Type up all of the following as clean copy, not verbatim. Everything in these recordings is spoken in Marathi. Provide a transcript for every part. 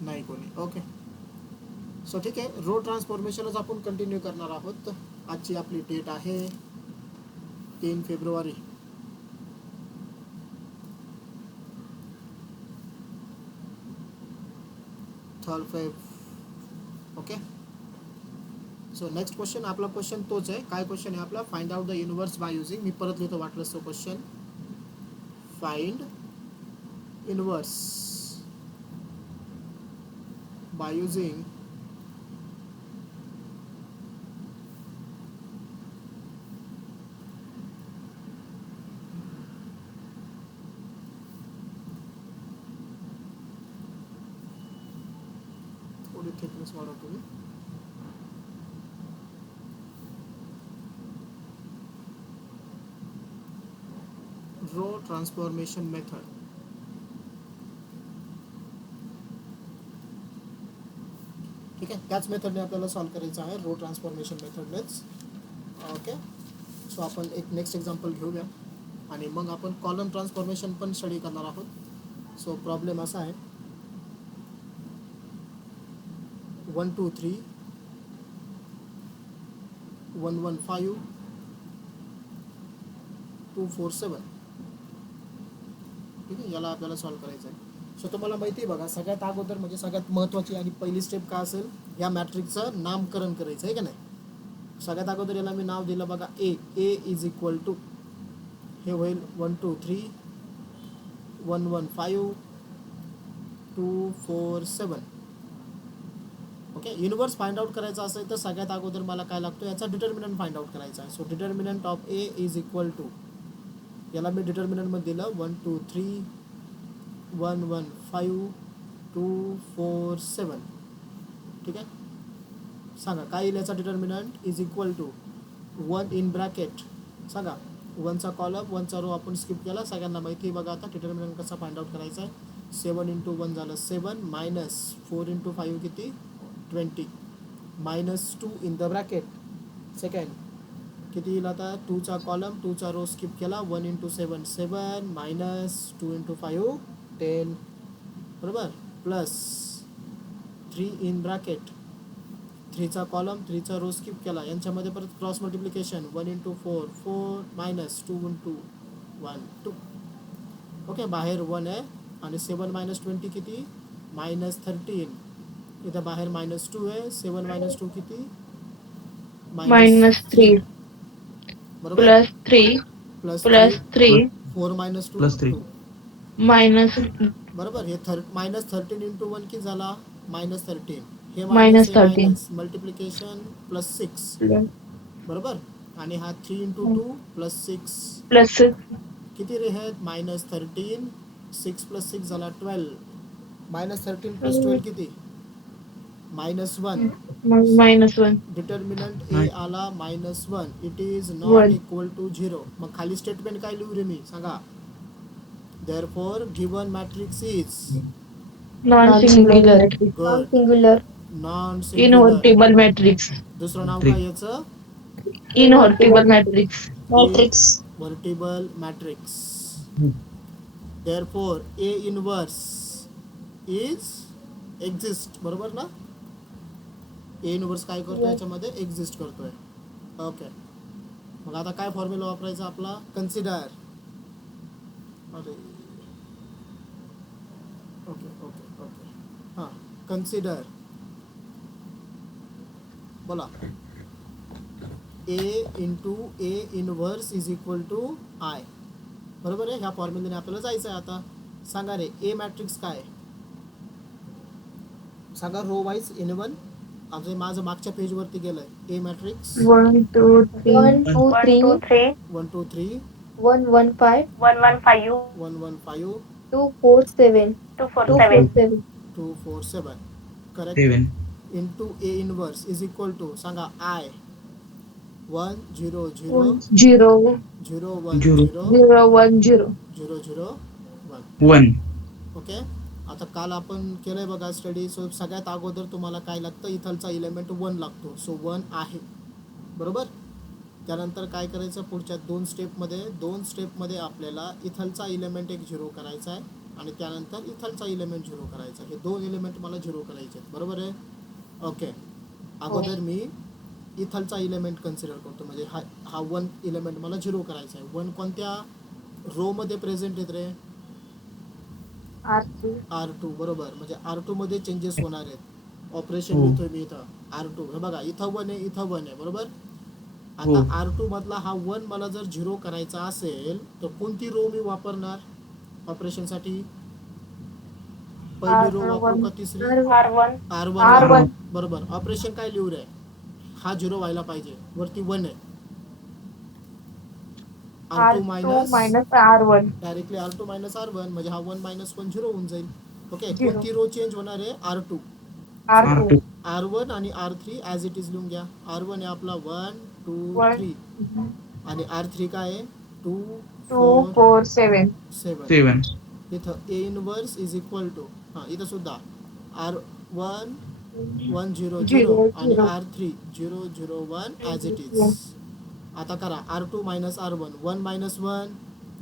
नाही कोणी. ओके. सो ठीक आहे, रो ट्रान्सफॉर्मेशनच आपण कंटिन्यू करणार आहोत. आजची आपली डेट आहे 3 फेब्रुवारी. Third Feb. Okay. So next question, आपला क्वेश्चन तोच आहे. काय क्वेश्चन आहे आपला? Find out the universe by using, मी परत लिहितो वाटलंच तो क्वेश्चन. फाइंड युनिवर्स बाय युझिंग थोडी थिकनेस वाढव तुम्ही. Row transformation method. ठीक आहे, त्याच मेथडने आपल्याला सॉल्व्ह करायचं आहे, रो ट्रान्सफॉर्मेशन मेथडनेच. ओके. सो आपण एक नेक्स्ट एक्झाम्पल घेऊया आणि मग आपण कॉलम ट्रान्सफॉर्मेशन पण स्टडी करणार आहोत. सो प्रॉब्लेम असा आहे, 1 2 3 1 1 5 2 4 7. ठीक आहे, याला आपल्याला सॉल्व्ह करायचं आहे. सो तुम्हाला माहिती आहे बघा, सगळ्यात अगोदर म्हणजे सगळ्यात महत्त्वाची आणि पहिली स्टेप काय असेल, या मॅट्रिक्सचं नामकरण करायचं आहे का नाही. सगळ्यात अगोदर याला मी नाव दिलं बघा, ए इज इक्वल टू, हे होईल 1 2 3 1 1 5 2 4 7. ओके. युनिवर्स फाइंड आउट करायचा असेल तर सगळ्यात अगोदर मला काय लागतो, याचा डिटर्मिनंट फाइंड आउट करायचा आहे. So determinant of A is equal to, याला मी डिटर्मिनंटमध्ये दिलं 1 2 3 1 1 5 2 4 7. ठीक आहे. सांगा काय येईल याचा determinant? Is equal to 1 in bracket. सांगा 1चा कॉलम 1चा रो आपण स्किप केला, सगळ्यांना माहिती आहे बघा आता डिटर्मिनंट कसा फाइंड आउट करायचा आहे. 7 इंटू 1 झालं 7 मायनस 4 इंटू 5 किती 20 minus 2 in the bracket. Second किती येईल आता, 2चा कॉलम 2चा रो स्किप केला, 1 इंटू 7 7 मायनस 2 इंटू 5 10. बरोबर. प्लस 3 इन ब्रॅकेट, 3चा कॉलम 3चा रो स्किप केला, यांच्यामध्ये परत cross multiplication 1 into 4 4 minus 2 into 1 2. Okay. बाहेर 1 आहे आणि 7 मायनस 20 किती -13. इथं बाहेर -2 आहे, 7 मायनस 2 किती -3. -3 बरोबर. +3 प्लस 3 +3 4 मायनस 2 +3 2. मायनस बरोबर. हे -13 इंटू 1 किती झाला -13. हे मायनस हे -13 मायनस मल्टिप्लिकेशन +6. बरोबर. आणि हा 3 इंटू 2 +6 +6 किती रे आहेत -13. 6 + 6 झाला 12. -13 + 12 किती -1. -1 डिटर्मिनंट ए नाही आला -1. It is not 1 equal to 0. मग खाली स्टेटमेंट काय लिहू रे मी सांगा. Therefore given matrix is non singular good. Non singular. Invertible matrix दुसरं नाव ट्रिक काय याचं? Invertible matrix invertible matrix. Therefore A inverse is exist. बरोबर ना. ए इनव्हर्स काय करतोय याच्यामध्ये एक्झिस्ट करतोय. ओके. मग आता काय फॉर्म्युला वापरायचा आपला? कन्सिडर. अरे ओके ओके ओके हां. कन्सिडर बोला. A into A inverse is equal to I. बरोबर आहे. ह्या फॉर्म्युल्याने आपल्याला जायचं आहे. आता सांगा रे ए मॅट्रिक्स काय सांगा, रो वाईज N1. आता माझं मागच्या पेजवरती गेलंय. A matrix 1 2 3 1 2 3 1 2 3 1 1 5 1 1 5 2 4 7 2 4 2 4 7 2 4 7. Correct. 7 into A inverse is equal to सांगा आय 1 0 0 0 0 1 0 0 0 1 0 0 0 1. 1 ओके. आता काल आपण केलंय बघा स्टडी. सो सगळ्यात अगोदर तुम्हाला काय लागतं, इथलचा इलेमेंट 1 लागतो. सो 1 आहे. बरोबर. त्यानंतर काय करायचं पुढच्या 2 स्टेपमध्ये आपल्याला इथलचा इलेमेंट एक 0 करायचा आहे आणि त्यानंतर इथलचा इलेमेंट झिरो करायचा. हे 2 एलिमेंट मला झिरो करायचे आहेत, बरोबर आहे. ओके, अगोदर मी इथलचा इलेमेंट कन्सिडर करतो, म्हणजे हा 1 इलेमेंट मला झिरो करायचा आहे. 1 कोणत्या रो मध्ये प्रेझेंट आहेत रे? R3. R2, बरोबर. म्हणजे R2 मध्ये चेंजेस होणार आहेत. ऑपरेशन हो. लिहितोय मी इथं R2. हे बघा, इथं 1 आहे, इथं 1 आहे, बरोबर. हो. आता R2 मधला हा 1 मला जर झिरो करायचा असेल तर कोणती रो मी वापरणार ऑपरेशनसाठी? पहिली रो वापरू का तिसरी? R1. R1, बरोबर. ऑपरेशन काय लिहू रे? हा झिरो व्हायला पाहिजे, वरती 1 आहे. R2 minus R1. Directly R2 minus R1, म्हणजे हा 1 मायनस 1 झिरो होऊन जाईल. Okay, Zero. कोणती रो चेंज होणार आहे? R2. R2. R1 आणि R3 ॲज इट इज लिहून घ्या. R1 आहे आपला 1 2 One. 3 आणि R3 काय आहे? 2 2, 4 4, 7. 7. 7. इथं A inverse is equal to, हां इथं सुद्धा R1 1 0 0 Zero, आणि zero. R3 0 0 1 as it is. Yes. आता करा R2 minus R1, 1 minus 1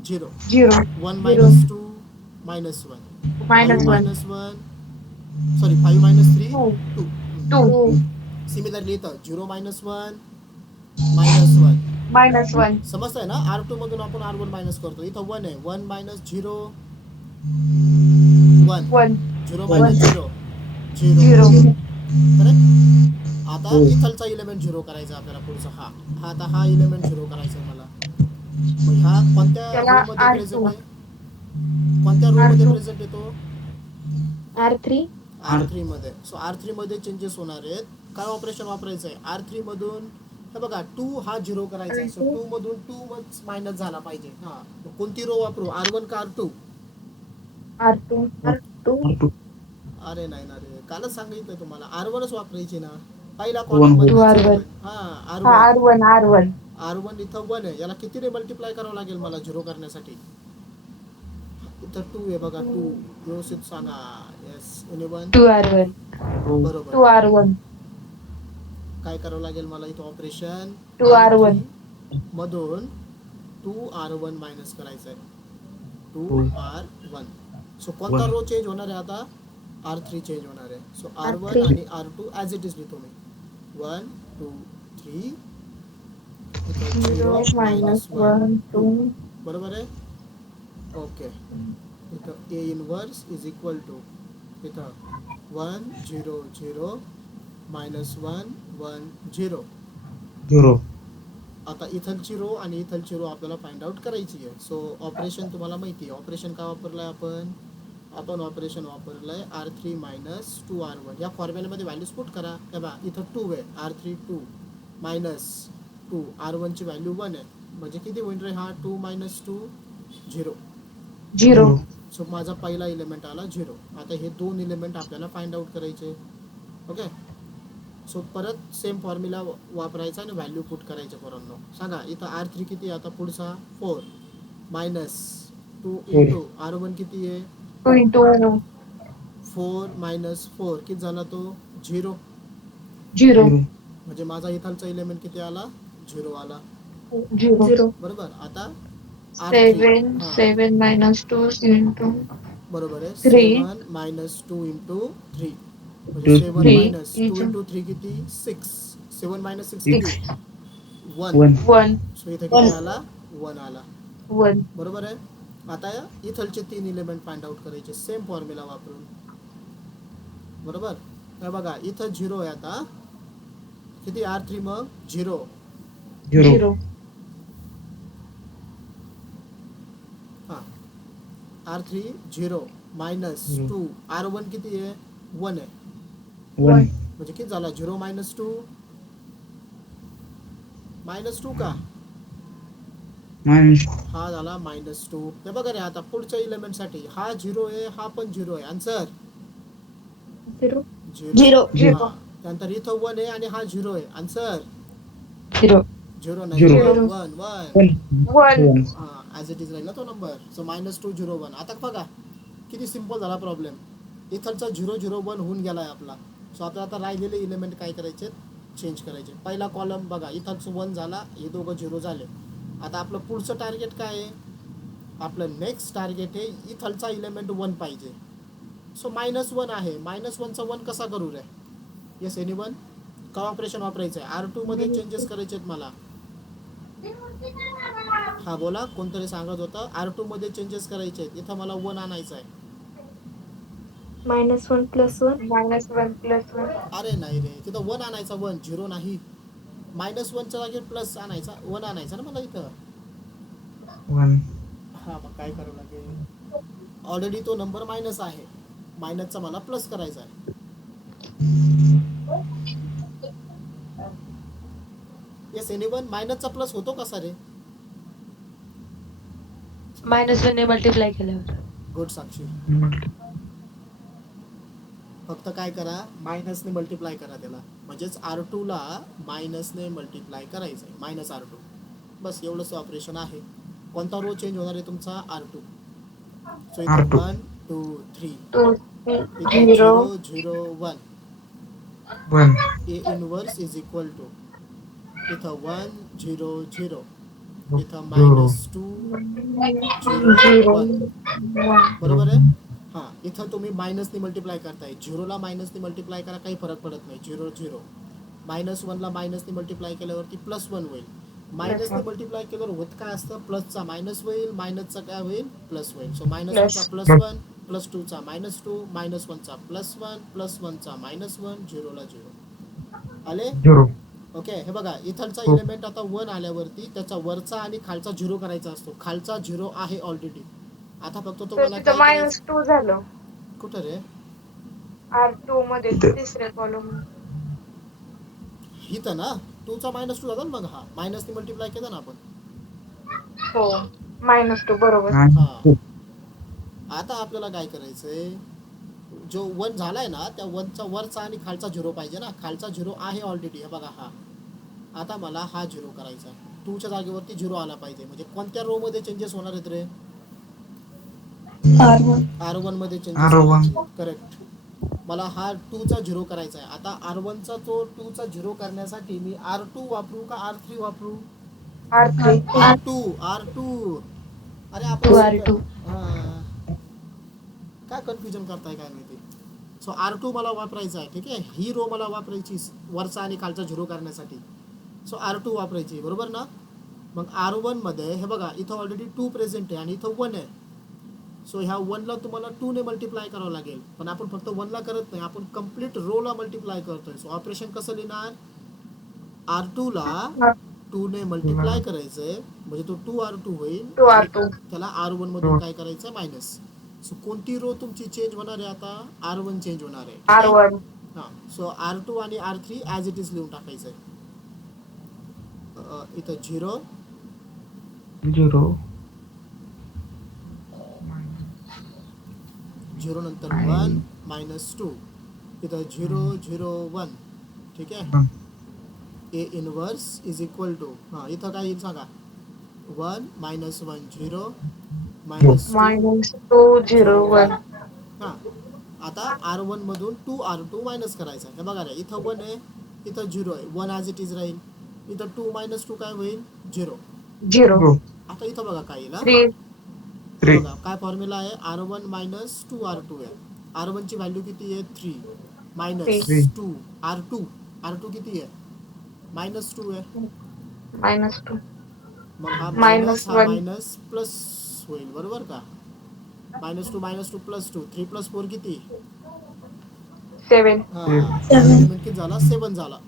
0, 0. 1 minus 2 minus 1, 5 Minus 1. Minus 1, sorry 5 minus 3 Two. 2. 2. Similarly इथं 0 मायनस 1 मायनस 1. Minus 1. समजतंय ना? R2 मधून आपण R1 मायनस करतो. इथं 1 आहे, 1 मायनस 0 1, 1. 0 मायनस 0 0. 0. करेक्ट. आता हो. इथलचा इलेमेंट झिरो करायचा आपल्याला पुढचा. आता हा इलेमेंट झिरो करायचा मला. मग ह्या कोणत्या त्याला रो मध्ये R2. प्रेझेंट आहे? कोणत्या रो मध्ये R2. प्रेझेंट येतो? R3. R3 मध्ये. सो R3 मध्ये चेंजेस होणार आहेत. काय ऑपरेशन वापरायचं आहे? R3 मधून हे बघा 2 हा झिरो करायचा आहे. सो 2 मधून 2 मायनस झाला पाहिजे. हा, कोणती रो वापरू? R1 का R2? R2. R2. अरे नाही ना रे, कालच सांगितलं तुम्हाला R1च वापरायची ना. पहिला One. कॉलम मध्ये R1. हा R1. R1. R1 इथं 1 आहे. याला कितीने मल्टिप्लाय करावं लागेल मला झिरो करण्यासाठी? इथं 2 आहे बघा, 2. व्यवस्थित सांगा. Yes, anyone? 2 R1. बरोबर. 2 R1. काय करावं लागेल मला इथं ऑपरेशन? 2 R1. मधून 2 R1 मायनस करायचं आहे. 2 हो. R1. सो कोणता One. रो चेंज होणार आहे आता? R3 चेंज होणार आहे. So R1 R3. आणि R2 ॲज इट इज लिहितो मी. 1 2 3 0 minus 1, 2. बरोबर आहे. ओके, इथं A inverse is equal to इथं 1 0 0 मायनस 1 1 0. 0. आता इथलची रो आणि इथलची रो आपल्याला फाइंड आउट करायची आहे. सो ऑपरेशन तुम्हाला माहिती आहे. ऑपरेशन काय वापरलं आहे आपण ऑपरेशन वापरलं आहे R3 मायनस 2 R1. या फॉर्म्युल्यामध्ये व्हॅल्यूज पुट करा. हे बघा, इथं 2 आहे, R3 2 मायनस 2 R1ची व्हॅल्यू 1 आहे, म्हणजे किती होईल रे हा? 2 मायनस 2 0. 0. सो माझा पहिला इलेमेंट आला 0. आता हे 2 इलेमेंट आपल्याला फाइंड आउट करायचे. ओके, सो परत सेम फॉर्म्युला वापरायचा आणि व्हॅल्यू पुट करायचे. पोरांनो सांगा, इथं R3 किती आहे आता पुढचा? 4 मायनस 2 इंटू R1 किती आहे? 2 into 4 मायनस 4 किती झाला तो? 0. 0. म्हणजे माझा इथलचा इलेमेंट किती आला? 0 आला. 0. 0. बरोबर. आता 7. हां, 7 minus 2 into बरोबर आहे. 3. 7 मायनस 2 इंटू 3, म्हणजे 7 3 मायनस 2 into इंटू 3 किती? 6. 7 मायनस 6 6. किती? 1. 1. 1. सो इथे किती आला? 1 आला. 1. बरोबर आहे. आता इथलचे 3 इलेमेंट फाइंड आउट करायचे सेम फॉर्म्युला वापरून. बरोबर. हे बघा, इथं 0 आहे. आता किती? R3 मग 0. 0. हां, R3 0 मायनस 2 R1 किती आहे? 1 आहे, 1. म्हणजे किती झाला? 0 मायनस 2 मायनस 2 का? Minus. हा झाला मायनस 2. हे बघा रे, आता पुढच्या इलेमेंटसाठी हा 0 आहे, हा पण 0 आहे. आन्सर 0. 0. त्यानंतर इथं 1 आहे आणि हा 0 आहे. आन्सर 0. 0 नाही, 0. 1 1. 1. 1. हां, ॲज इट इज राहील ना तो नंबर. So minus 2 0 1. आता बघा किती सिम्पल झाला प्रॉब्लेम. इथलचा 0 0 1 होऊन गेला आहे आपला. सो आपल्याला आता राहिलेले इलेमेंट काय करायचे? चेंज करायचे. पहिला कॉलम बघा, इथलचं 1 झाला, हे दोघं 0 झाले. आता आपलं पुढचं टार्गेट काय आहे? आपलं नेक्स्ट टार्गेट आहे इथलचा इलेमेंट 1 पाहिजे. सो -1 आहे. -1चा 1 कसा करू रे? Yes anyone? का ऑपरेशन वापरायचं आहे? R2 मध्ये चेंजेस करायचे आहेत मला. हा बोला, कोणतरी सांगत होतं R2 मध्ये चेंजेस करायचे आहेत. इथं मला 1 आणायचं आहे. -1 + 1. -1 + 1. अरे नाही रे, तिथं 1 आणायचा, 1 0 नाही. -1च्या जागी प्लस आणायचा, 1 आणायचा ना मला इथं. 1 हा मग काय करावं लागेल? ऑलरेडी तो नंबर मायनस आहे. मायनसचा मला प्लस करायचा आहे. Yes anyone? मायनसचा प्लस होतो कसा रे? -1 ने मल्टिप्लाय केल्यावर. गुड साक्षी. फक्त काय करा, मायनसने मल्टिप्लाय करा त्याला. म्हणजेच R2 ला मायनसने मल्टिप्लाय करायचं आहे. -R2. बस एवढंच ऑपरेशन आहे. कोणता रो चेंज होणार आहे तुमचा? R2. सो इथं R2. 1 2 3 2 इथं 0 0 1. 1 A inverse is equal to इथं 1 0 0. इथं -2 0 1. बरोबर आहे? हां, इथं तुम्ही मायनसने मल्टिप्लाय करताय. 0ला मायनसने मल्टिप्लाय करा, काही फरक पडत नाही. 0 0. -1ला मायनसने मल्टिप्लाय केल्यावरती +1 होईल. मायनसने मल्टिप्लाय केल्यावर होत काय असतं? प्लसचा मायनस होईल, मायनसचा काय होईल? प्लस होईल. सो -1चा +1, +2चा -2, -1चा +1, +1चा -1, 0ला 0. आले? 0 ओके, हे बघा इथलचा हो. इलेमेंट आता 1 आल्यावरती त्याचा वरचा आणि खालचा 0 करायचा असतो. खालचा 0 आहे ऑलरेडी. आता फक्त तुम्हाला काय करायचं? -2 झालं. कुठं रे? R2 मध्ये इथं. तिसऱ्या कॉलम. इथं ना 2चा -2 झाला ना. मग हा मायनसने मल्टिप्लाय केला ना आपण. हो, -2 बरोबर. आणि आता आपल्याला काय करायचंय? जो 1 झालाय ना त्या 1चा वरचा आणि खालचा 0 पाहिजे ना. खालचा 0 आहे ऑलरेडी. हे बघा हा. आता मला हा 0 करायचा आहे. 2च्या जागेवरती 0 आला पाहिजे. म्हणजे कोणत्या रो मध्ये चेंजेस होणार आहेत रे? R1 मध्ये चेंजेस R1. होणार. करेक्ट. मला हा 2चा 0 करायचा आहे. आता R1चा तो 2चा 0 करण्यासाठी मी R2 वापरू का R3 वापरू? R3. R2. अरे 2 आपण R2. हां. काय कन्फ्युजन करताय काय माहिती. सो R2 मला वापरायचा आहे. ठीक आहे, ही रो मला वापरायची वरचा आणि खालचा 0 करण्यासाठी. सो R2 वापरायची, बरोबर ना? मग R1 मध्ये हे बघा इथं ऑलरेडी 2 प्रेझेंट आहे आणि इथं 1 आहे. सो ह्या 1ला तुम्हाला 2 ने मल्टिप्लाय करावं लागेल. पण आपण फक्त 1ला करत नाही, आपण कम्प्लीट रोला मल्टिप्लाय करतोय. सो ऑपरेशन कसं लिहिणार? R2 ला 2 ने मल्टिप्लाय करायचंय म्हणजे तो 2R2 होईल. 2 आणि R2. त्याला R1 मधून काय करायचं? मायनस. सो कोणती रो तुमची चेंज होणार आहे आता? R1 चेंज होणार आहे. ठीक आहे? R1. हां. सो R2 आणि R3 ॲज इट इज लिहून टाकायचं आहे. इथं 0 0 0 नंतर 1 -2. इथं 0 0 1. ठीक आहे. A inverse is equal to हां इथं काय येईल सांगा? 1 -1 0 -2 0 1. हां. आता R1 मधून 2R2 मायनस करायचा. हे बघा रे, इथं 1 आहे, इथं 0 आहे. 1 ॲज इट इज राहील. इथं 2 -2 काय होईल? 0. 0. आता इथं बघा काय येईल? 3. बघा काय फॉर्म्युला आहे? R1 - 2R2 आहे. R1 ची व्हॅल्यू किती आहे? 3 -2 R2 किती आहे? -2 आहे. -2. मग हा मायनस हा -1. मायनस प्लस होईल, बरोबर का? -2 +2 3 + 4 किती? 7. हा इलेमेंट किती झाला? 7 झाला.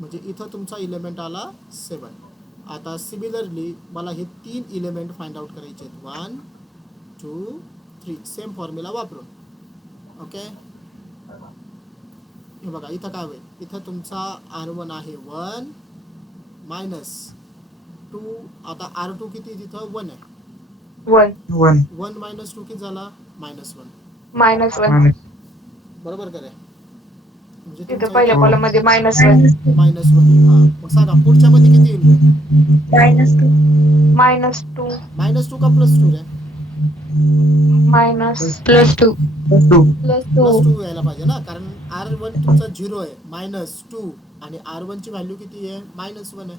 म्हणजे इथं तुमचा इलेमेंट आला 7. आता सिमिलरली मला हे 3 इलेमेंट फाइंड आउट करायचे आहेत. 1 2 3 सेम फॉर्म्युला वापरून. ओके, हे बघा इथं काय होईल? इथं तुमचा R1 आहे 1 -2. आता R2 किती? तिथं 1 आहे. 1. 1 1 - 2 किती झाला? -1. -1. -1 बरोबर का रे? म्हणजे तिथं तुमचा पहिल्या इथं कॉलम मध्ये -1. -1. हां मग सांगा पुढच्या मध्ये किती येईल रे? -2. -2 का +2 रे? -+2. +2 यायला पाहिजे ना, कारण R1 तुमचा 0 आहे, -2 आणि R1 ची व्हॅल्यू किती आहे? -1 आहे.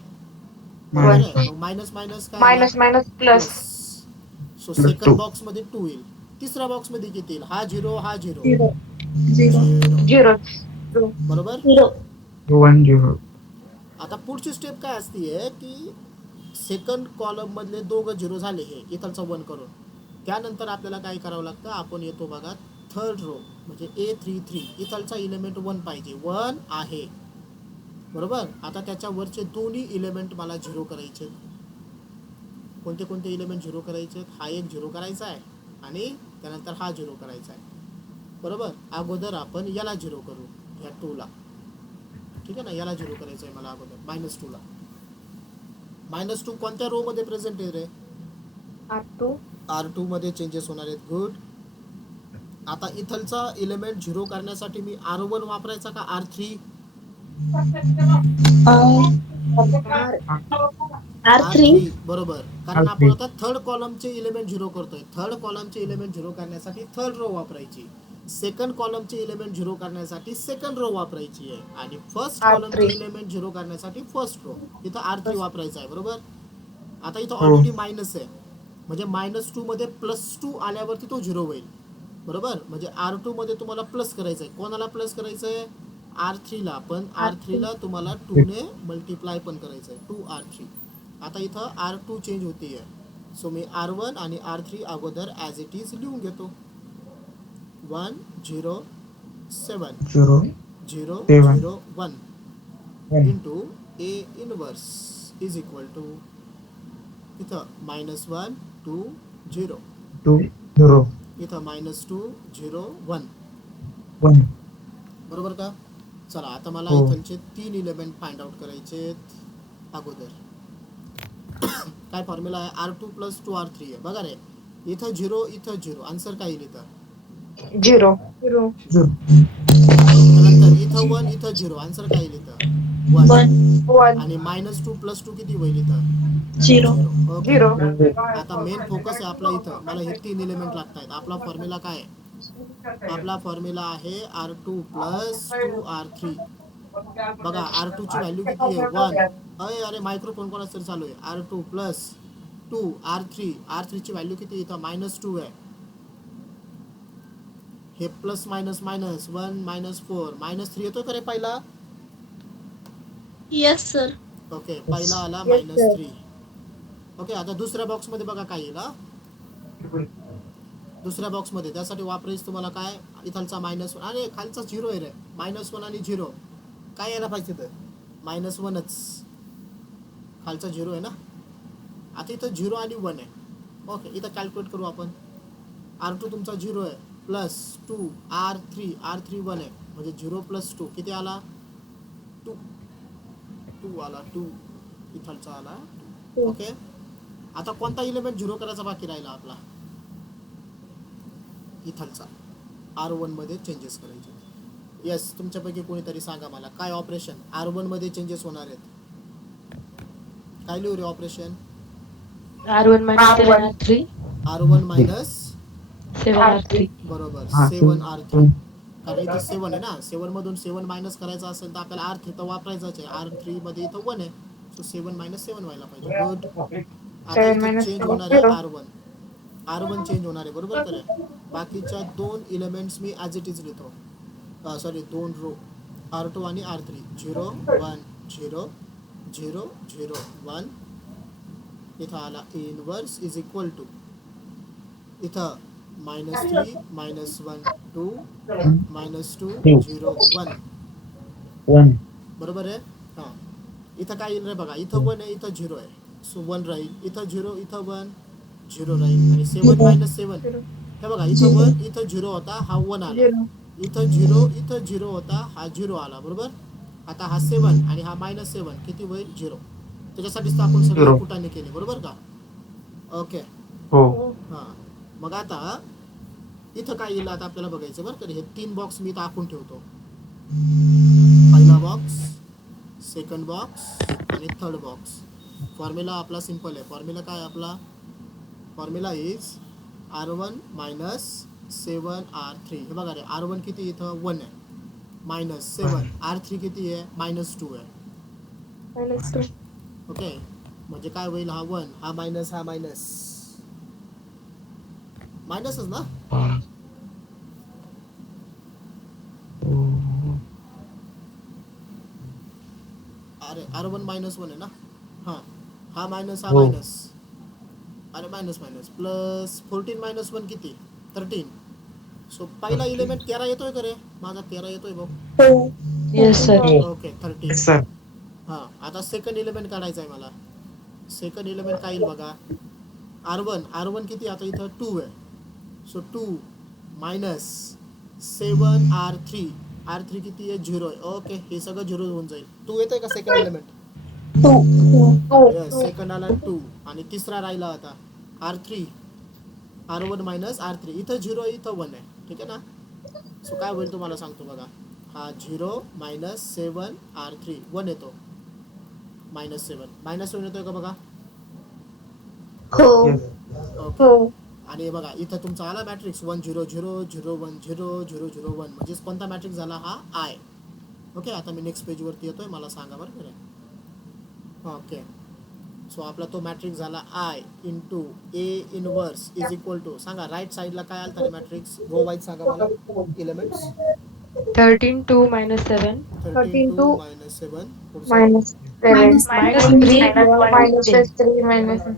बरोबर आहे. मग मायनस मायनस काय आला? -+. Plus. So Plus second two. Box मध्ये 2 येईल. तिसऱ्या बॉक्स मध्ये किती येईल? हा 0 हा 0 0 0 0 बरोबर. 0 1 0. आता पुढची स्टेप काय असते की सेकंड कॉलम मधले दोघं 0 झाले हे इथलचा 1 करून, त्यानंतर आपल्याला काय करावं लागतं, आपण येतो बघा थर्ड रो म्हणजे A33 इथलचा इलेमेंट 1 पाहिजे, 1 आहे बरोबर. आता त्याच्या वरचे दोन्ही इलेमेंट मला 0 करायचे. कोणते कोणते इलेमेंट 0 करायचे? हा एक 0 करायचा आहे आणि त्यानंतर हा 0 करायचा आहे बरोबर. अगोदर आपण याला 0 करू, ह्या 2 ला, ठीक आहे ना. याला 0 करायचं आहे मला अगोदर -2 ला. -2 कोणत्या रो मध्ये प्रेझेंट आहे रे? R2 R2 मध्ये चेंजेस होणार आहेत. गुड. आता इथलचा इलेमेंट 0 करण्यासाठी मी R1 वापरायचा का R3? R3 R3 बरोबर, कारण R3. आपण आता थर्ड कॉलमचे इलेमेंट 0 करतोय. थर्ड कॉलमचे इलेमेंट 0 करण्यासाठी थर्ड रो वापरायची, सेकंड कॉलमचे इलेमेंट 0 करण्यासाठी सेकंड रो वापरायची आहे, आणि फर्स्ट R3. कॉलमचे इलेमेंट 0 करण्यासाठी फर्स्ट रो. इथं R3 वापरायचा आहे बरोबर. आता इथं हो. ऑलरेडी मायनस आहे, म्हणजे -2 मध्ये +2 आल्यावरती तो 0 होईल बरोबर. म्हणजे R2 मध्ये तुम्हाला प्लस करायचं आहे. कोणाला प्लस करायचं आहे? R3 ला. पण R3 ला तुम्हाला 2 ने मल्टिप्लाय पण करायचं आहे, 2R3. आता इथं R2 चेंज होतीये, सो मी R1 आणि R3 अगोदर ॲज इट इज लिहून घेतो. 1 0 7 0 0 7 0 1 1 into A inverse is equal to इथं -1 2 0 2 0 इथं -2 0 1 1. बरोबर का. चला आता मला हो. इथलचे 3 इलेमेंट फाइंड आउट करायचे अगोदर. काय फॉर्म्युला आहे? R2 + 2R3 आहे बघा रे. इथं 0 इथं 0, आन्सर काय येईल इथं? 0 0 त्यानंतर इथं 1 इथं 0, आन्सर काय येईल इथं? 1. 1 आणि -2 + 2 किती होईल इथं? 0 ओके. 0 आता मेन फोकस आहे आपला इथं. मला हे 3 इलेमेंट लागत आहेत. आपला फॉर्म्युला काय आहे? आपला फॉर्म्युला आहे R2 + 2R3. बघा R2 ची व्हॅल्यू किती आहे? 1. अरे मायक्रोफोन कोणाच तरी चालू आहे. R2 + 2 R3 ची व्हॅल्यू किती इथं? -2 आहे. हे प्लस मायनस मायनस 1 -4 -3 येतो का रे पहिला? यस सर ओके, पहिला आला Yes, sir. -3. ओके. आता दुसऱ्या बॉक्स मध्ये बघा काय येईल. दुसऱ्या बॉक्स मध्ये त्यासाठी वापरायचं तुम्हाला काय? इथलचा -1 आणि खालचा 0 आहे रे. -1 आणि 0 काय यायला पाहिजे तर? -1च. खालचा 0 आहे ना. आता इथं 0 आणि 1 आहे. ओके, इथं कॅल्क्युलेट करू आपण. R2 तुमचा 0 आहे +2 R3 1 आहे, म्हणजे 0 + 2 किती आला? 2 आला. 2 इथलचा आला. ओके. आता कोणता इलेमेंट 0 करायचा बाकी राहिला आपला? इथलचा. R1 मध्ये चेंजेस करायचे. येस, तुमच्यापैकी कोणीतरी सांगा मला काय ऑपरेशन R1 मध्ये चेंजेस होणार आहेत? काय लिहू रे operation? R1 minus 7R3 R1 minus 7R3 बरोबर हा, 7R3. कारण इथं 7 आहे ना, 7 मधून 7 मायनस करायचं असेल तर आपल्याला R3 तर वापरायचाच आहे. R3 मध्ये इथं 1 आहे, सो 7 - 7 व्हायला पाहिजे. गुड. आता 7 इथे minus चेंज 2 होणार आहे 0. R1 चेंज होणार आहे बरोबर तर आहे. बाकीच्या 2 elements me as it is लिहितो. सॉरी 2 रो R2 आणि R3 0 1 0 0 0 1. इथं आला इनवर्स इज इक्वल टू इथं -3 -1 2 -2 0 1 1. बरोबर आहे. हां, इथं काय येईल रे बघा. इथं 1 आहे इथं 0 आहे, सो 1 राहील. इथं 0 इथं 1 0 राहील. आणि 7 - 7 हे बघा, इथं 1 इथं 0 होता, हा 1 आला. 0 इथं 0 इथं 0 होता, हा 0 आला बरोबर. आता हा 7 आणि हा -7 किती होईल? 0. त्याच्यासाठीच तर आपण सगळे 0. कुटाने केले बरोबर का. ओके. हो. हां, मग आता इथं काय येईल आता आपल्याला बघायचं बरं तर हे 3 बॉक्स मी इथं आखून ठेवतो. पहिला बॉक्स, सेकंड बॉक्स आणि थर्ड बॉक्स. फॉर्म्युला आपला सिम्पल आहे. फॉर्म्युला काय आपला? Formula is R1 - 7R3. हे बघा रे, R1 किती इथं? 1 आहे, -7. R3 किती आहे? -2 आहे. -2 ओके, म्हणजे काय होईल? हा 1 हा मायनस हा मायनस मायनसच ना. अरे R1 -1 आहे ना. हा मायनस हा हो. मायनस. अरे मायनस मायनस प्लस 14 - 1 किती 13. सो पहिला 13. इलेमेंट 13 येतोय का रे. माझा 13 येतोय भाऊ. हो. Yes, sir. Okay 13. Yes, sir. हां आता सेकंड इलेमेंट काढायचा आहे मला. सेकंड इलेमेंट काय येईल बघा. R1 किती आता इथं 2 आहे. सो 2 मायनस 7 R3 किती आहे 0 आहे. ओके हे सगळं 0 होऊन जाईल. 2 येतोय का second element. Two. Yes second आला 2 आणि तिसरा राहिला आता R3. R1 - R3 इथं 0 आहे इथं 1 आहे. ठीक आहे ना. सो काय होईल तुम्हाला सांगतो बघा. हा 0 - 7 R3 1 येतो. -7 येतोय का बघा. हो. Yes. ओके हो. आणि हे बघा इथं तुमचा आला मॅट्रिक्स 1 0 0 0 1 0 0 0 1 म्हणजेच कोणता मॅट्रिक्स झाला हा आय. ओके आता मी नेक्स्ट पेजवरती येतोय मला सांगा बरं बरं. ओके सो आपला तो मॅट्रिक्स झाला I into A inverse is equal to सांगा राईट साईडला काय आलं तरी मॅट्रिक्स रो वाईज सांगा मला इलेमेंट्स. 13 2 -7 13 2 - 7 पुढचं -7 -3 -3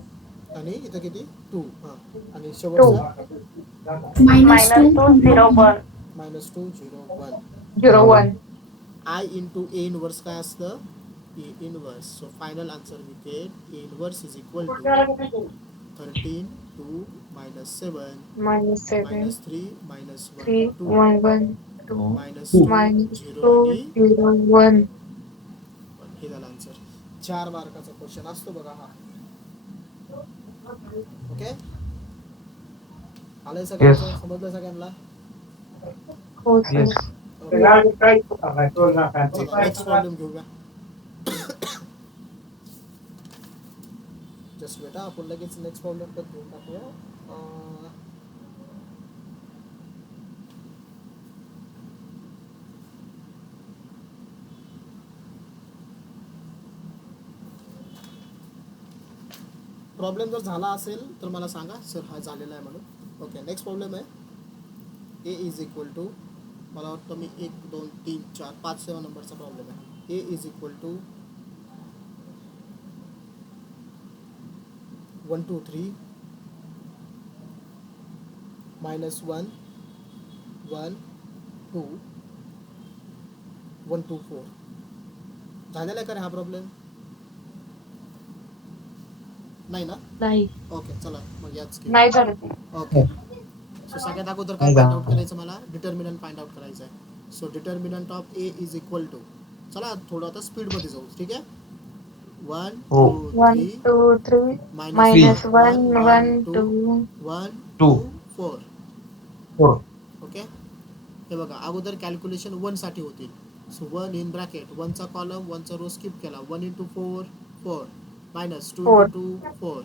आणि इथं किती 2 हां आणि 2 शेवटचा -2 0 1 -2 0 1. 0 1 आय इंटू ए इनवर्स काय असतं A inverse. So final answer we get A inverse is equal to 13 2 - 7 -7 -3 -1 3 2 1 1 2 -2 0 -2 आणि 0 1 हे झालं आन्सर. 4 मार्काचा क्वेश्चन असतो बघा हा. ओके आलंय सगळ्यांचं समजलं सगळ्यांना. हो Yes. नेक्स्ट प्रॉब्लेम घेऊया. जस्ट बेटा आपण लगेच नेक्स्ट प्रॉब्लेम पण घेऊन टाकूया. प्रॉब्लेम जर झाला असेल तर मला सांगा सर हा झालेला आहे म्हणून. ओके नेक्स्ट प्रॉब्लेम आहे ए इज इक्वल टू मला वाटतं मी 1 2 3 4 5 6 नंबरचा प्रॉब्लेम आहे. ए इज इक्वल टू 1 2 3 -1 1 2 1 2 4 झालेला आहे का रे हा प्रॉब्लेम. नाही ना. नाही. ओके चला मग याच घेऊ. नाही झालं. ओके सो सगळ्यात अगोदर काय फाइंड आउट करायचं मला डिटर्मिनंट फाइंड आउट करायचं आहे. So determinant of A is equal to चला थोडं आता स्पीडमध्ये जाऊ. ठीक आहे 1 हो. 2 1 3 2 3 -1 -1 1 2 1 2 2 4 4 ओके. हे बघा अगोदर कॅल्क्युलेशन 1 साठी होतील. सो 1 इन ब्रॅकेट 1 चा कॉलम 1 चा रो स्किप केला 1 × 4 4 -2 4 × 2 4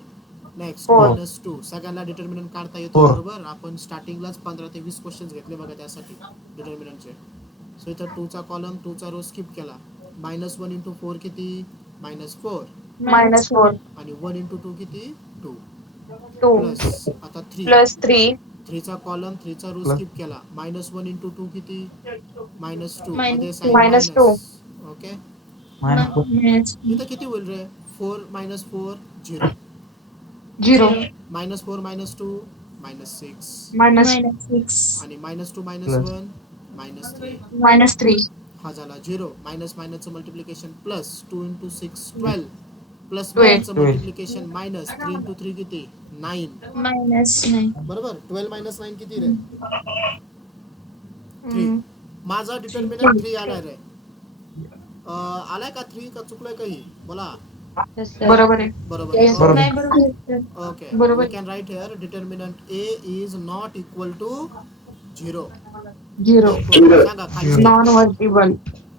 नेक्स्ट 4 -2 सगळ्यांना डिटर्मिनंट काढता येतो 4 बरोबर. आपण स्टार्टिंगलाच 15 ते 20 क्वेश्चन्स घेतले बघा त्यासाठी डिटर्मिनंटचे. सो इथं 2 चा कॉलम 2 चा रो स्किप केला -1 × 4 किती -4 -4 आणि 1 × 2 किती 2 2 प्लस आता 3 +3 3 चा कॉलम 3 चा रो Plus. स्किप केला -1 × 2 किती -2 मध्ये -2. Sign -2 minus. ओके -4 इथं किती होईल रे 4 - 4 0 0 -4 -2 -6 -6 आणि -2 Plus. -1 -3 -3 हा झाला 0 मायनसचं मल्टिप्लिकेशन प्लस 2 × 6 12 प्लस 12. मायनसचं मल्टिप्लिकेशन मायनस 3 × 3 किती 9 -9 बरोबर 12 - 9 किती रे 3. हम्म. माझा डिटर्मिनंट 3 आलाय रे. आलाय का 3 का चुकलोय काही बोला. Yes, sir. बरोबर आहे. बरोबर Yes. बरोबर. नाही बरोबर. ओके बरोबर. We can write here determinant A is not equal to 0. 0 सांगा खाली non vertible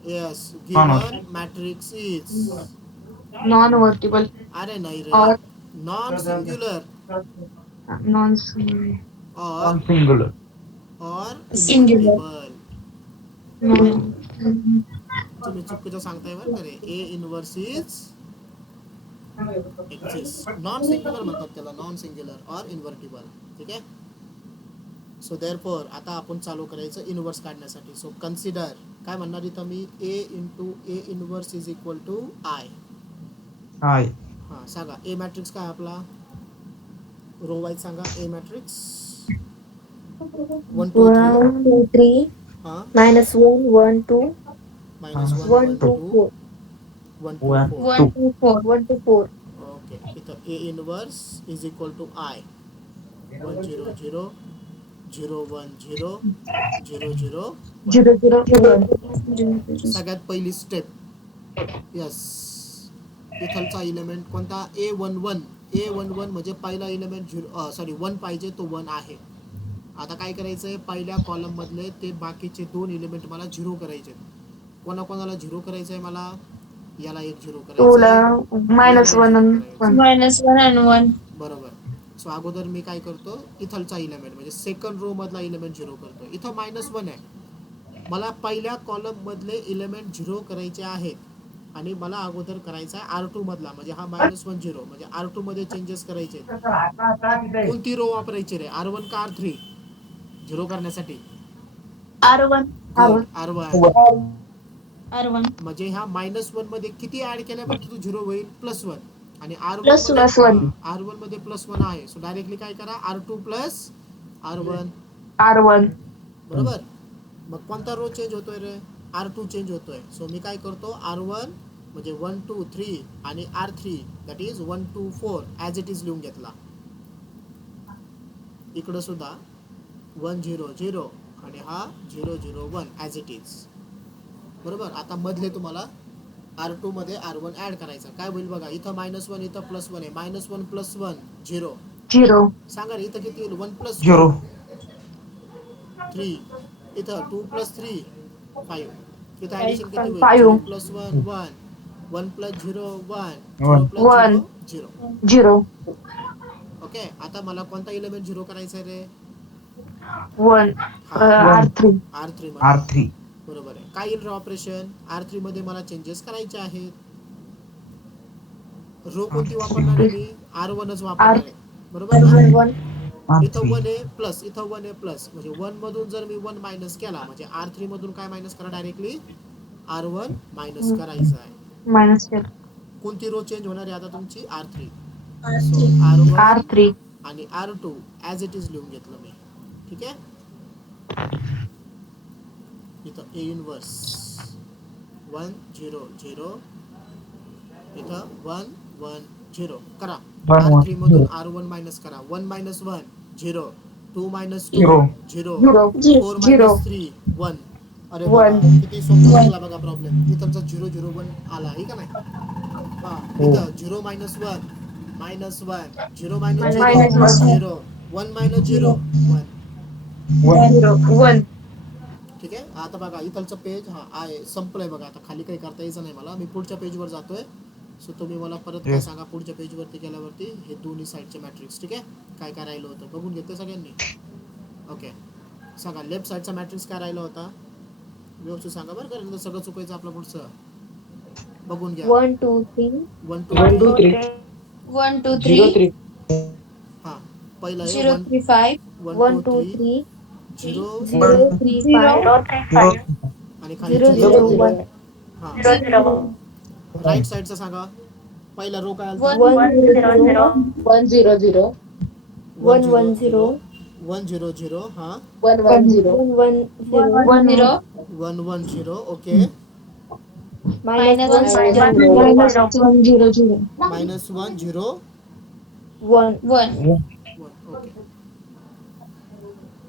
yes Non- given matrix is non vertible अरे नाही और रे नॉन सिंग्युलर नॉन और Non singular. Singular. इनव्हर्टिबल. तुम्ही चुकीचं सांगताय बरं का रे. A inverse is exist non singular म्हणतात त्याला नॉन सिंग्युलर और इन्व्हर्टिबल. ठीक आहे सो देअरफॉर आता आपण चालू करायचं इनव्हर्स काढण्यासाठी. सो कन्सिडर काय म्हणणार इथं मी A into A inverse is equal to I. I हां सांगा ए मॅट्रिक्स काय आपला रो वाईज सांगा ए मॅट्रिक्स 1 2 3 1 2 3 हां minus 1 1 2 मायनस 1 1 1 2 2 4 1 2 1 4 1 2 4 1 2 4 ओके इथं A inverse is equal to I 1 0 0 0 1 0 0 0 0 0 1. सगळ्यात पहिली स्टेप यस इथलचा इलेमेंट कोणता A11 A11 म्हणजे पहिला इलेमेंट 1 पाहिजे तो 1 आहे. आता काय करायचं आहे पहिल्या कॉलम मधले ते बाकीचे 2 इलेमेंट मला 0 करायचे. कोणाकोणाला 0 करायचं आहे मला याला एक 0 करायचं आहे -1 minus 1 and 1 बरोबर. सो अगोदर मी काय करतो इथलचा इलेमेंट म्हणजे सेकंड रो मधला इलेमेंट 0 करतो. इथं -1 आहे मला पहिल्या कॉलम मधले इलेमेंट 0 करायचे आहेत आणि मला अगोदर करायचा आहे R2 मधला म्हणजे हा -1 0 म्हणजे R2 मध्ये चेंजेस करायचे. कोणती रो वापरायची रे R1 का R3 0 करण्यासाठी R1 R1 R1 म्हणजे ह्या -1 मध्ये किती ऍड केल्यावर तू 0 होईल +1 आणि Plus R1 मध्ये +1 आहे. सो डायरेक्टली काय करा R2 प्लस R1 R1 बरोबर. मग कोणता रो चेंज होतोय रे R2 चेंज होतोय. सो मी काय करतो R1 म्हणजे 1 2 3 आणि R3 that is 1 2 4 as it is लिहून घेतला. इकडं सुद्धा 1 0 0 आणि हा 0 0 1 ॲज इट इज बरोबर. आता मधले तुम्हाला R2 मध्ये R1 ऍड करायचा काय होईल बघा इथं -1 इथं +1 आहे -1 + 1 0 0 सांगा रे इथं किती येईल 1 + 0 3 इथं 2 + 3 5 इथं ॲडिशन किती होईल 5 0 + 1 1 1 + 0 1 0 + 0 0 0 ओके. आता मला कोणता इलेमेंट 0 करायचा आहे रे 1 R3 R3 मध्ये R3 बरोबर आहे. काय येईल रे ऑपरेशन R3 मध्ये मला चेंजेस करायचे आहेत. रो कोणती वापरणार आहे मी R1च वापरणार आहे बरोबर ना. इथं 1 आहे प्लस इथं 1 आहे प्लस म्हणजे 1 मधून जर मी 1 मायनस केला म्हणजे R3 मधून काय मायनस करा डायरेक्टली R1 मायनस करायचं आहे. -4 कोणती रो चेंज होणार आहे आता तुमची R3. सो R1 R3 आणि R2 ॲज इट इज लिहून घेतलं मी. ठीक आहे. इथं ए इनवर्स 1 0 0 इथं 1 1 0 करा. 1 R3 1 मधून 0 R1 मायनस करा 1 - 1 0 2 - 2 0 0 0 4 0 - 3 1. अरे बघा 1 किती सोपा झाला बघा प्रॉब्लेम. इथंचा 0 0 1 आला आहे का नाही. हा हो. इथं 0 - 1 -1 0 - 0 -1 0 1 - 0 1 1 ठीक आहे. आता बघा इथलचं पेज हा आहे संपलंय बघा. आता खाली काही करता यायचं नाही मला. मी पुढच्या पेजवर जातोय. सो तुम्ही मला परत काय Yes. सांगा पुढच्या पेजवरती गेल्यावरती हे दोन्ही साईडचे मॅट्रिक्स ठीक आहे काय काय राहिलं होतं बघून घेते सगळ्यांनी. ओके सांगा लेफ्ट साईडचा मॅट्रिक्स काय राहिला होता व्यवस्थित सांगा बरं कारण सगळं चुकायचं आपलं पुढचं बघून घ्या. 1 2 3 1 2 3 1 2 3 हां पहिलं आहे 0 3 5 1 2 3 3 0 0 3 5 आणि खाली 0 0 1 हां राईट साईडचा सांगा पहिला रो काय आलता 1 0 0 1 0 0 1 1 0 1 0 0 हां 1 1 0 1 0 1 1 0 ओके minus 1 -1 0 0 -1 0 1 1 ओके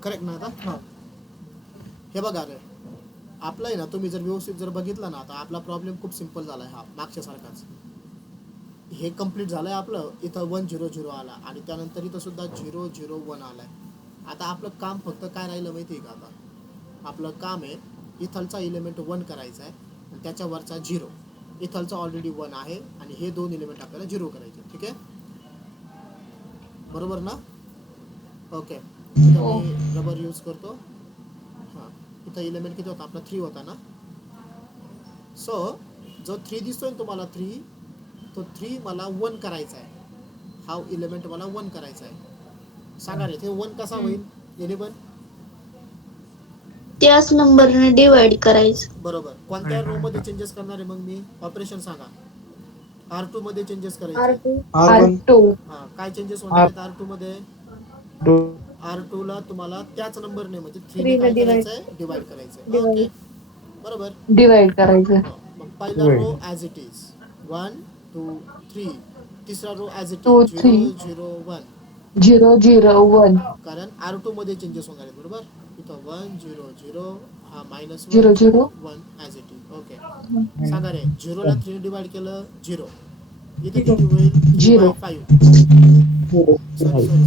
करेक्ट ना आता हां हे बघा रे आपलं आहे ना तुम्ही जर व्यवस्थित जर बघितलं ना आता आपला प्रॉब्लेम खूप सिम्पल झाला आहे हा मागच्यासारखाच. हे कम्प्लीट झालं आहे आपलं इथं 1 0 0 आला आणि त्यानंतर इथं सुद्धा 0 0 1 आला आहे. आता आपलं काम फक्त काय राहिलं माहिती आहे का आता आपलं काम आहे इथलचा इलेमेंट 1 करायचा आहे आणि त्याच्यावरचा 0 इथलचा ऑलरेडी 1 आहे आणि हे दोन इलेमेंट आपल्याला 0 करायचे ठीक आहे बरोबर ना. ओके इथं मी रबर यूज करतो. हां इथं इलेमेंट किती होता आपला 3 होता ना. सो जो 3 दिसतोय ना तुम्हाला 3 तो 3 मला 1 करायचा आहे. हा इलेमेंट मला 1 करायचा आहे. सांगा रे ते 1 कसा होईल एनिवन त्याच नंबरने डिवाइड करायचं. बरोबर. कोणत्या रो मध्ये चेंजेस करणार आहे मग मी? ऑपरेशन सांगा. R2 मध्ये चेंजेस करायचे. R1 R2 हा, काय चेंजेस होणार आहेत R2 मध्ये? R2 R2 ला तुम्हाला त्याच नंबरने म्हणजे 3 ने 3 काय ने divide. करायचंय? डिवाइड करायचंय. Divide. ओके, बरोबर. डिवाइड करायचं. हो, मग पहिला Divide. Row as it is 1 2 3. तिसरा रो ॲज इट 2 इज 0 3 0 1. 0 0 1 कारण R2 मध्ये चेंजेस होणार आहेत, बरोबर. इथं 1 0 0 हा minus 0 0 1 as it is. Okay, सांगा रे. 0 ला 3 डिवाइड केलं 0. इथं किती होईल? 0 3/5. 0 सॉरी सॉरी सॉरी,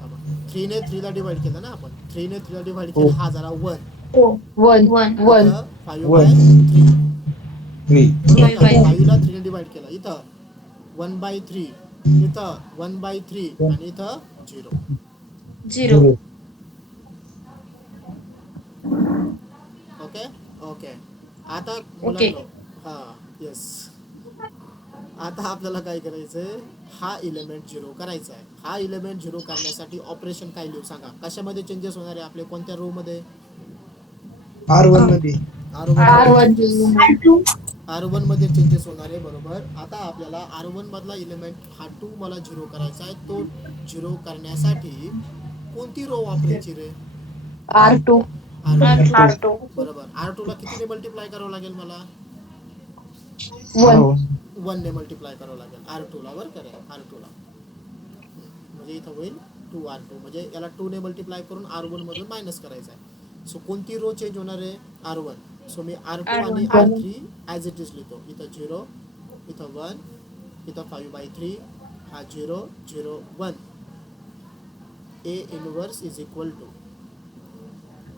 थांबा. 3 ने 3 ला डिवाइड केलं ना आपण. 3 ने 3 ला डिवाइड केलं, हा झाला 1. 1 1 इथं 5/3. 3 बरोबर का? 5 ला 3 ने डिवाइड केलं. इथं 1/3. इथं 1/3 आणि इथं 0. 0. Okay okay. आता मुलांनो, हा येस, आता आपल्याला काय करायचंय? हा इलेमेंट 0 करायचा आहे. हा इलेमेंट 0 करण्यासाठी ऑपरेशन काय लिहू सांगा? कशामध्ये चेंजेस होणार आहे आपले? कोणत्या रो मध्ये? R1 मध्ये R1 R1 मध्ये चेंजेस होणार आहे, बरोबर. आता आपल्याला R1 मधला इलेमेंट हा 2 मला 0 करायचा आहे. तो 0 करण्यासाठी कोणती रो वापरायची रे? R2 R2. बरोबर. R2 ला कितीने मल्टिप्लाय करावं लागेल मला? 1 1 ने मल्टिप्लाय करावं लागेल R2 ला, बरं का रे? R2 ला म्हणजे इथं होईल 2R2. म्हणजे याला 2 ने मल्टिप्लाय करून R1 मधून मायनस करायचं आहे. सो कोणती रो चेंज होणार आहे? R1. सो मी R2 आणि R3 ॲज इट इज लिहितो. इथं 0, इथं 1, इथं 5/3, हा 0 0 1. A inverse is equal to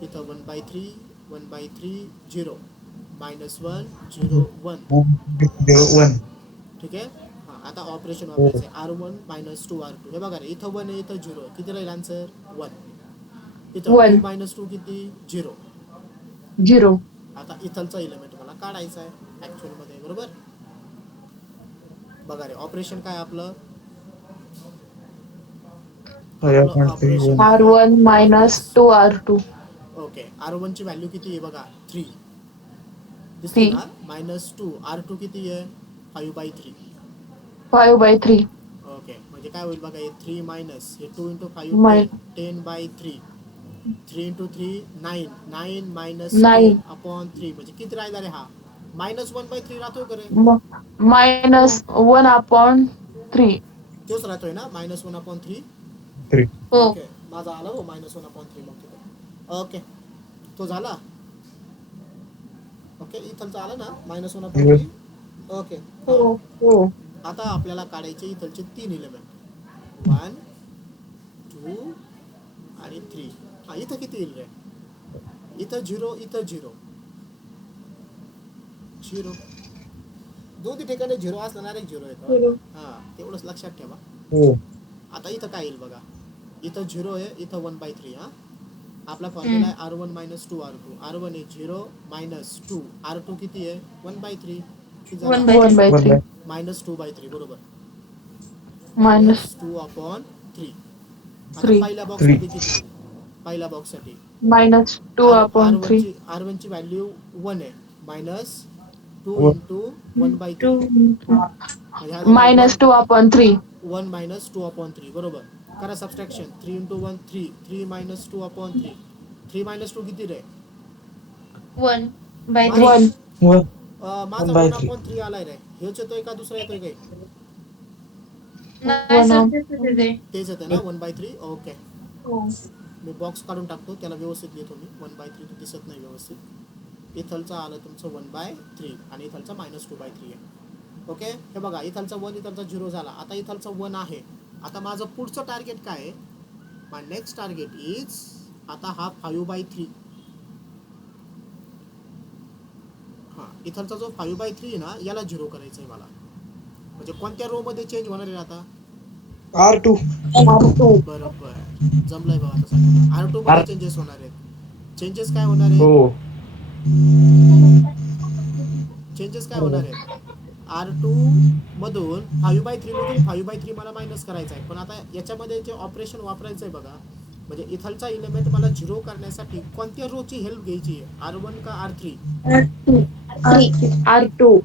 इथं 1/3 1/3 0 -1 0 1. 1 ठीक आहे. हां, आता ऑपरेशन वापरायचं आहे. R1 - 2R2. हे बघा रे, इथं 1 आहे, इथं 0 आहे. किती राहील आन्सर? 1. इथं 1. 2 - 2 किती? 0. 0 आता इथलचा इलेमेंट मला काढायचा आहे ॲक्च्युअलमध्ये, बरोबर. बघा रे, ऑपरेशन काय आपलं? आपलं operation R1 minus 2R2 okay. R1 ची व्हॅल्यू किती आहे बघा? 3 दिसते 3 ना? -2. R2 किती आहे? 5/3. 5/3 ओके, म्हणजे काय होईल बघा? हे 3 मायनस हे 2 × 5 Min- 10/3. 3 × 3 9. 9 - 9 10/3 म्हणजे किती राहिला रे? हा -1/3 राहतोय का रे? -1/3 तोच राहतोय ना, -1/3. 3 हो ओके, माझा आला हो -1/3 मग तिथे. ओके, तो झाला. ओके, इथलचा आला ना -1/3. ओके, हो हां. हो आता आपल्याला काढायचे इथलचे 3 इलेमेंट 1 2 आणि 3. हा, इथं किती येईल रे? इथं 0, इथं 0 0. दोन्ही ठिकाणी 0 असणार, एक 0 येतो. 0 हां, तेवढंच लक्षात ठेवा. हो आता इथं काय येईल बघा? इथं 0 आहे, इथं 1/3. हां, आपला फॉर्म्युला आहे R1 - 2R2. R1 आहे 0 - 2. R2 किती आहे? 1/3. किती झाला? 1/3 -2/3, बरोबर. minus -2/3. आता 3 पहिल्या बॉक्समध्ये किती येईल? पहिल्या बॉक्ससाठी minus 2/3 R1 ची व्हॅल्यू 1 आहे. -2 1 × 1/3 2 म्हणजे हा झाला minus 2/3 1 - 2/3, बरोबर. करा सबस्ट्रॅक्शन. 3 × 1 3. 3 - 2/3. 3 - 2 किती रे? 1/3 माझा 1/3 आलाय रे. हेच येतोय का दुसरा येतोय काही? तेच येतं ना 1/3. ओके, मी बॉक्स काढून टाकतो, त्याला व्यवस्थित लिहितो मी. 1/3 तो दिसत नाही व्यवस्थित. इथलचं आलं तुमचं 1/3 आणि इथलचं -2/3 आहे. ओके, हे बघा, इथलचा 1 इथलचा 0 झाला. आता इथलचा 1 आहे. आता माझं पुढचं टार्गेट काय आहे? माय नेक्स्ट टार्गेट इज आता हा 5/3. हां, इथलचा जो 5/3 आहे ना, याला 0 करायचं आहे मला. म्हणजे कोणत्या रो मध्ये चेंज होणार आहे आता? R2 बरोबर, जमलंय बघा. आता सांगा, R2 मध्ये चेंजेस होणार आहेत. चेंजेस काय होणार आहे? हो चेंजेस काय होणार आहेत? R2 मधून 5/3 मधून 5/3 मला मायनस करायचं आहे. पण आता याच्यामध्ये जे ऑपरेशन वापरायचं आहे बघा, म्हणजे इथलचा इलेमेंट मला 0 करण्यासाठी कोणत्या रोची हेल्प घ्यायची आहे, R1 का R3? R2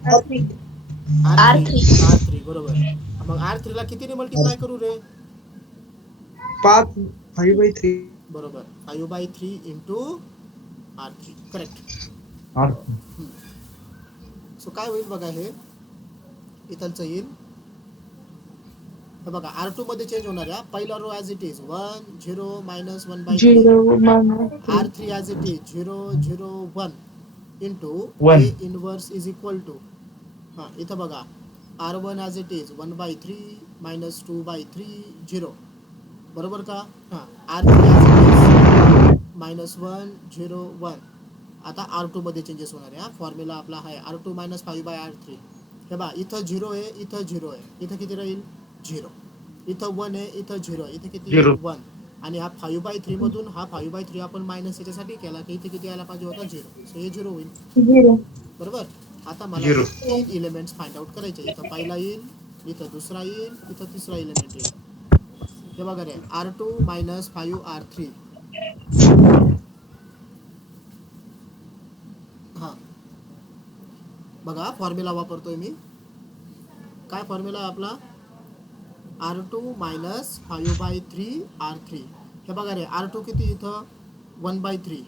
R3 बरोबर. मग R3 ला कितीने मल्टिप्लाय करू रे? 5 5/3 बरोबर, 5/3 into R3. Correct. R so काय होईल बघा, हे इथलचं येईल हे बघा, R2 मध्ये चेंज होणार आहे. पहिला row as it is 1 0 minus 1/3. 0 minus 3. R3 as it is 0 0 1 into One. A inverse is equal to, हां इथं बघा, R1 as it is 1/3 minus 2/3 0. बरोबर का? हां, R3 as it is minus 1 0 1. आता R2 मध्ये चेंजेस होणार आहे. हा फॉर्म्युला आपला आहे R2 मायनस 5/R3. हे बघा, इथं 0 आहे, इथं 0 आहे, इथं किती राहील 0. इथं 1 आहे, इथं 0 आहे, इथं किती Zero. 1. आणि हा 5/3 मधून हा 5/3 आपण मायनस याच्यासाठी केला की इथे किती यायला पाहिजे होता 0. सो हे 0 होईल. 0. बरोबर. आता मला Zero. 3 एलिमेंट्स फाइंड आउट करायचे. इथं पहिला येईल, इथं दुसरा येईल, इथं तिसरा एलिमेंट येईल. हे बघा रे, R2 मायनस 5R3. हां बघा, फॉर्म्युला वापरतोय मी. काय फॉर्म्युला आहे आपला? R2 minus 5/3 R3. हे बघा रे, R2 किती इथं 1/3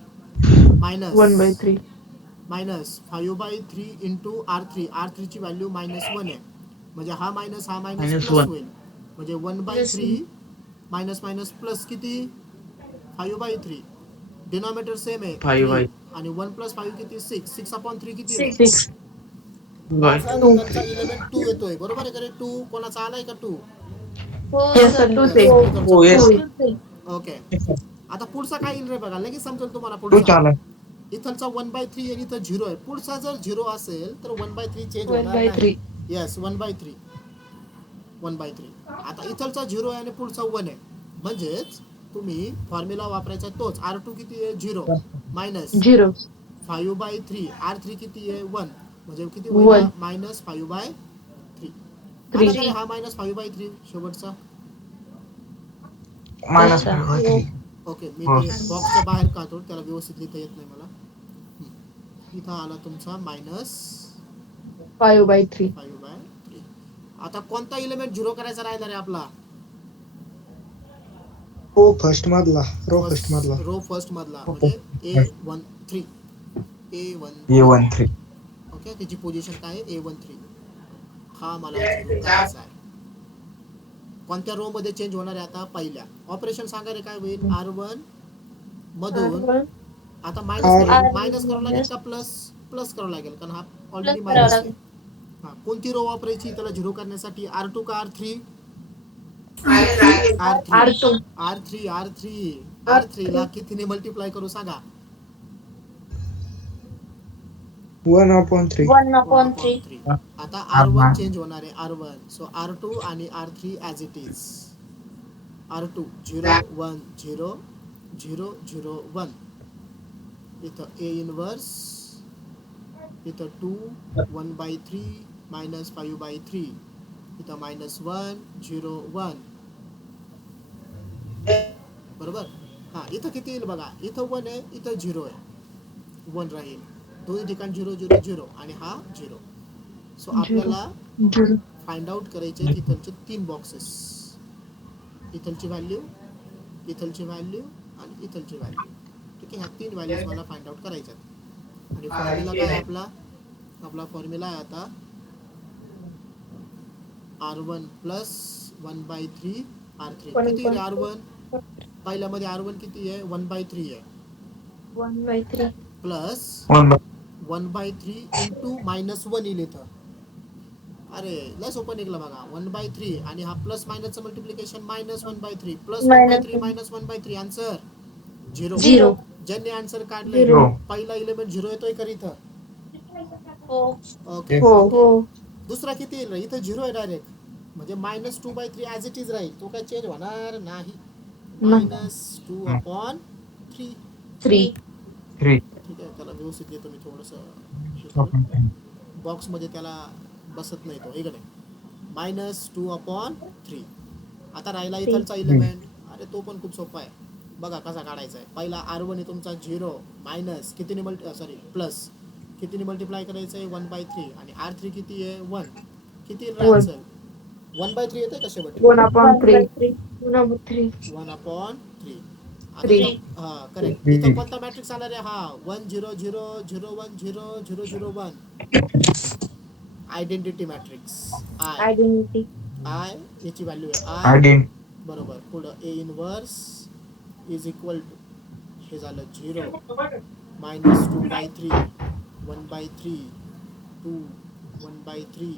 minus 1/3. Minus 5/3 into R3. R3 ची व्हॅल्यू -1 आहे, म्हणजे हा मायनस Minus प्लस one. होईल. म्हणजे 1/3 मायनस मायनस प्लस किती 5/3. डिनॉमिनेटर सेम आहे 5 3. आणि 1 प्लस 5 किती 6. 6/3 किती रे? 6. माझा 2 इथलचा एलिमेंट 2 येतोय. बरोबर आहे का रे? 2 कोणाचा आलाय का 2? Yes sir, 2 से. Oh, yes. ओके. आता पुढचा काय येईल रे बघा, लगेच समजेल तुम्हाला 2 पुढचा. चाला इथलचा 1/3 आणि इथं 0 आहे. पुढचा जर 0 असेल तर 1/3 चेंज होणार नाही. 1/3. येस, 1/3. 1/3. आता इथलचा 0 आहे आणि पुढचा 1 आहे, म्हणजेच तुम्ही फॉर्म्युला वापरायचा तोच. R2 किती आहे 0 मायनस 0. 5/3. R3 किती आहे 1, म्हणजे किती 1. होईल मायनस 5/3. 3. आता काय हा मायनस 5/3 शेवटचा. मायनस Yes, 5/3 ओके, मी हो. ते बॉक्सच्या बाहेर काढतो, त्याला व्यवस्थित लिहिता येत नाही मला. इथं आला तुमचा मायनस 5/3. 5/3. आता कोणता एलिमेंट 0 करायचा राहिला रे आपला? रो फर्स्ट मधला रो फर्स्ट मधला, हो, म्हणजे first. A13. A13 ओके, त्याची पोझिशन काय आहे A13. हा मला 0 करायचा आहे. कोणत्या रो मध्ये चेंज होणार आहे आता? पहिल्या. ऑपरेशन सांगा रे, काय होईल? R1 मधून आता मायनस करावं लागेल का प्लस करावं लागेल, कारण हा ऑलरेडी मायनस आहे. हा, कोणती रो वापरायची त्याला 0 करण्यासाठी? R2 का R3? R2. R3 ला कितीने मल्टिप्लाय करू सांगा? 1/3 1/3. आता R1 चेंज होणार आहे R1. सो R2 आणि R3 as it is. R2 0 1 0 0 0 1. इथं A इनवर्स, इथं 2 1/3 मायनस 5/3. इथं -1 0 1. बरोबर. हां, इथं किती येईल बघा, इथं 1 आहे, इथं 0 आहे, 1 राहील. दोन्ही ठिकाणी 0 0 0 आणि हा 0. सो आपल्याला 0. फाइंड आउट करायचे इथलचे 3 बॉक्सेस. इथलची व्हॅल्यू, इथलची व्हॅल्यू आणि इथलची व्हॅल्यू. ठीक आहे, ह्या 3 व्हॅल्यूज मला फाइंड आउट करायच्यात. आणि फॉर्म्युला काय आहे आपला फॉर्म्युला आहे आता R1 प्लस 1/3 R3. किती रे R1? पहिल्यामध्ये R1 किती आहे 1/3 आहे, 1/3. प्लस 1/3 इंटू -1 येईल इथं. अरे लय सोपं निघलं बघा. 1/3 आणि हा प्लस मायनसचं मल्टिप्लिकेशन -1/3 प्लस 1/3 -1/3. आन्सर 0. ज्यांनी आन्सर काढले, Zero. पहिला एलिमेंट 0 येतोय का इथं? ओके. हो. दुसरा किती येईल? इथं 0 आहे डायरेक्ट, म्हणजे -2/3 ॲज इट इज राहील. तो काय चेंज होणार नाही. -2/3. 3. 3 ठीक आहे, त्याला व्यवस्थित येतो मी थोडंसं. बॉक्समध्ये त्याला बसत नाही तो, इकडे -2/3. आता राहिला इथलचा एलिमेंट. अरे तो पण खूप सोपा आहे. बघा कसा काढायचा आहे. पहिला R1 आहे तुमचा 0 मायनस कितीने प्लस कितीने मल्टिप्लाय करायचं आहे 1/3 आणि R3 किती आहे 1 किती राहायचं 1/3 येते का शेवट 1/3 1/3. 1/3 आता 3. हा करेक्ट. इथं कोणता मॅट्रिक्स आला रे हा 1 0 0 0 1 0 0 0 1 identity matrix I identity I याची व्हॅल्यू आहे आय आयडेंट बरोबर. पुढं A inverse is equal to हे झालं 0 minus 2/3 1/3 2 1/3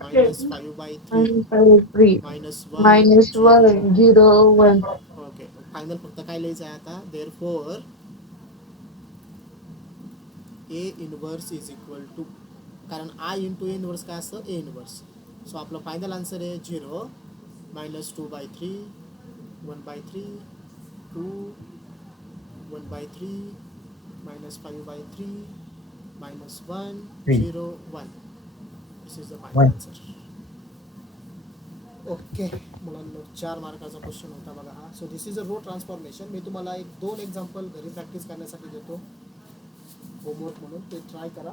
minus 5/3 3 minus -1 0 1 okay. Final फक्त काय लिहायचं आहे आता therefore A inverse is equal to कारण आय इंटू ए इनवर्स काय असतं ए इनवर्स. सो आपलं फायनल आन्सर आहे 0 minus 2/3 1/3 2 1/3 minus 5/3 minus 1 0 1 this is the final One. Answer. Okay मुलांनो 4 मार्काचा क्वेश्चन होता बघा हा. So this is a row transformation. मी तुम्हाला 1-2 एक्झाम्पल घरी प्रॅक्टिस करण्यासाठी देतो होमवर्क म्हणून. ते ट्राय करा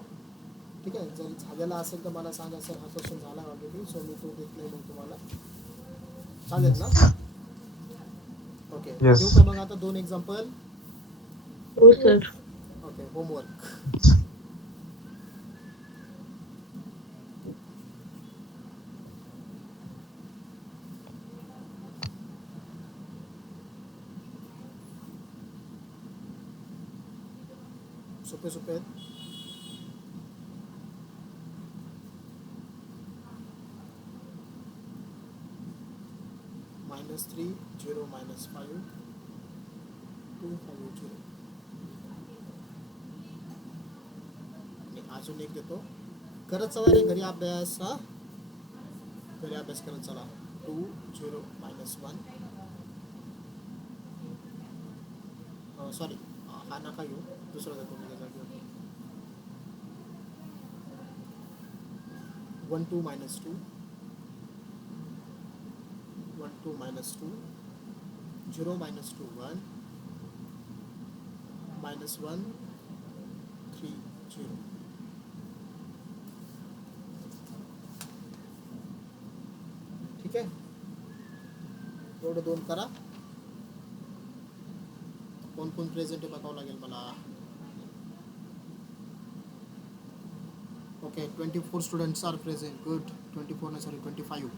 ठीक आहे. जर झालेला असेल तर मला सांगा सर हा क्वेश्चन झाला ऑलरेडी. सो मी तो देत नाही मग तुम्हाला चालेल ना. Okay Yes. देऊ का मग आता 2 एक्झाम्पल. हो सर ओके होमवर्क. सोपे सोपे आहेत. -3 0 -5 2 5 0 आणि अजून एक देतो. करत चला रे घरी अभ्यास. हा घरी अभ्यास करत चला. 2 0 -1 सॉरी हा नका घेऊ दुसरा देतो मी त्याचा घेऊ. 1 2 -2 1 2 -2 0 -2 1 -1 3 0. ठीक आहे एवढं 2 करा. कोण कोण प्रेझेंट आहे बघावं लागेल मला. Okay 24 students are present. Good. 24 नाही सॉरी 25.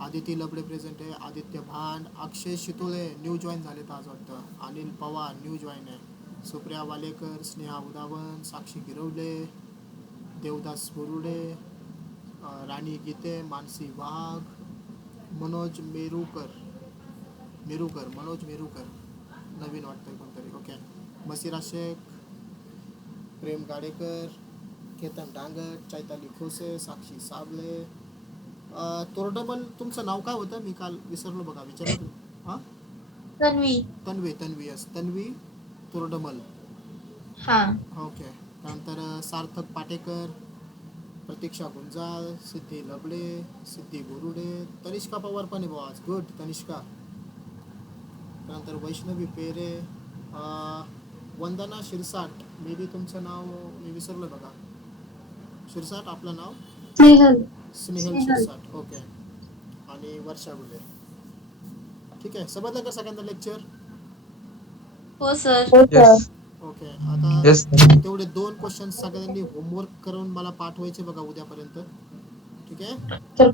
आदिती लबडे प्रेझेंट आहे. आदित्य भांड. अक्षय शितोळे न्यू जॉईन झालेत आज वाटतं. अनिल पवार न्यू जॉईन आहे. सुप्रिया वालेकर स्नेहा उदावन साक्षी गिरवले देवदास बोरुडे राणी गीते मानसी वाघ मनोज मेरुकर मनोज मेरुकर नवीन वाटतंय कोणतरी. ओके मसिरा शेख प्रेम गाडेकर केतन डांगट चैताली खोसे साक्षी साबले. तोरडमल तुमचं नाव काय होतं मी काल विसरलो बघा विचारलं. हां तन्वी यस तन्वी तोरडमल. हा ओके. त्यानंतर सार्थक पाटेकर प्रतीक्षा गुंजाळ सिद्धी लबडे सिद्धी बोरुडे तनिष्का पवार पण आहे आज. गुड तनिष्का. त्यानंतर वैष्णवी पेरे वंदना शिरसाट मे बी तुमचं नाव मी विसरलं बघा. शिरसाट आपलं नाव स्नेहल शिरसाट. ओके आणि वर्षा गुले. ठीक आहे समजलं का सगळ्यांना लेक्चर. हो सर Yes. ओके आता Yes. तेवढे 2 क्वेश्चन सगळ्यांनी होमवर्क करून मला पाठवायचे बघा उद्यापर्यंत. ठीक आहे सर